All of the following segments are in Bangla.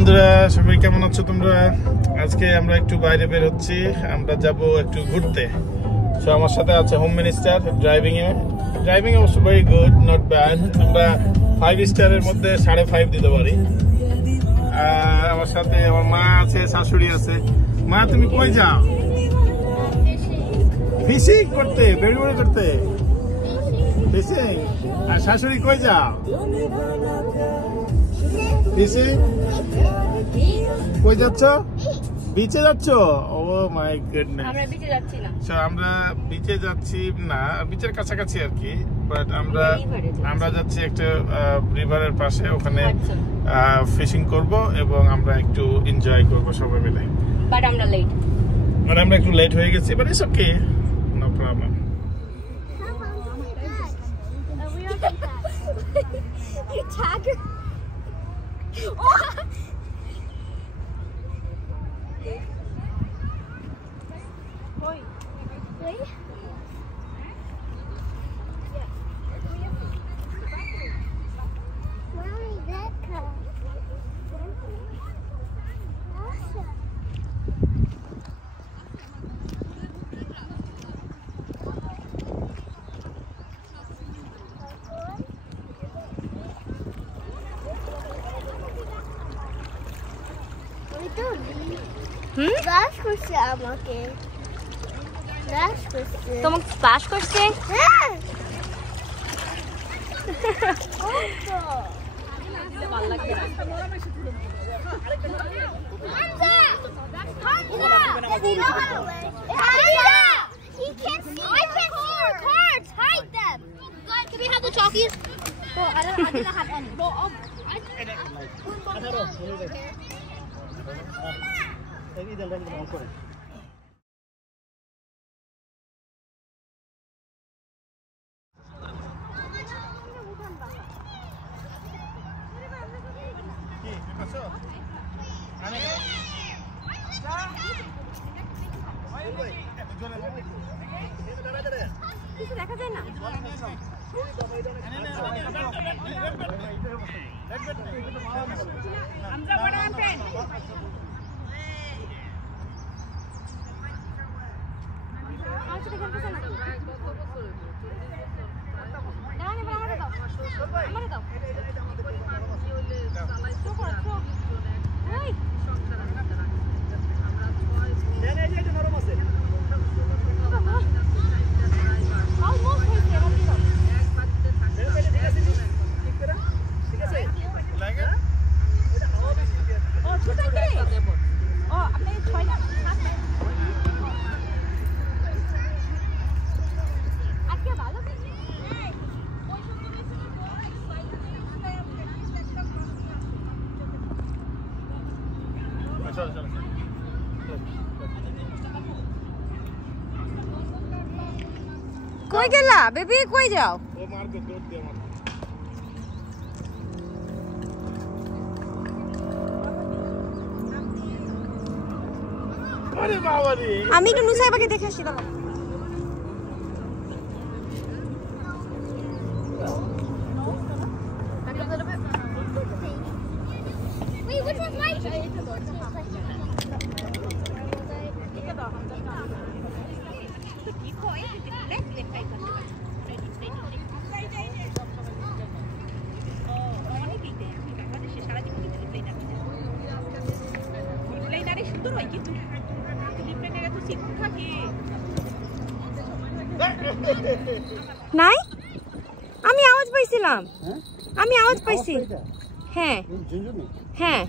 বন্ধুরা, সবাই কেমন আছো তোমরা? আজকে আমরা একটু বাইরে বের হচ্ছি, আমরা যাব একটু ঘুরতে। সো আমার সাথে আছে হোম মিনিস্টার ড্রাইভিং অবশ্য ভেরি গুড, নট ব্যাড। আমরা 5 স্টারের মধ্যে 5.5 দিতে পারি। আমার সাথে আমার মা আছে, শাশুড়ি আছে। মা, তুমি কই যাও? ফিশিং করতে, বেড়ি করতে ফিশিং। আর শাশুড়ি কই যাও? ফিশিং। কই যাচ্ছ? বিচে যাচ্ছ? ও মাই গডনেস, আমরা বিচে যাচ্ছি না। সো আমরা বিচে যাচ্ছি না, বিচের কাছাকাছি আর কি, বাট আমরা যাচ্ছি একটা রিভারের পাশে, ওখানে ফিশিং করব এবং আমরা একটু এনজয় করব সবাই মিলে। বাট আমরা লেট, মানে আমরা একটু লেট হয়ে গেছি, but it's okay, no problem. You tagger. Oi. Wait. Mommy, that car. Awesome. Splash করছে আমাকে। Splash করছে। তোমাকে স্প্ল্যাশ করছে? হ্যাঁ। ভালো লাগবে না। He can't see. I can't see your cards. Hide them. Guys, can we have the chalkies? Oh, I didn't have any. No, দেখা যায় না। কই গেলা বেবি? কই যাও? ও মারবে, দৌড় দিয়ে মারবে। আরে বাবা রে, আমি একটু নুসাইবাকে দেখে আসি। দাঁড়াও। Wait, which one's mine? নাই, আমি আওয়াজ পাইছিলাম। আমি আওয়াজ পাইছি। হ্যাঁ হ্যাঁ।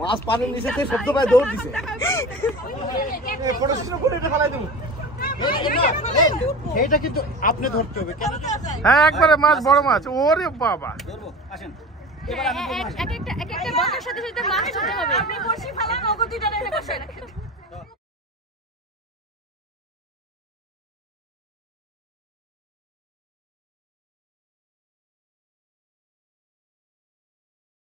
মাছ পানির নিচে থেকে শব্দ পায়, দৌড় দিছে। এইটা কিন্তু আপনি ধরতে হবে। হ্যাঁ, একবারে মাছ, বড় মাছ। ওরে বাবা, আসেন।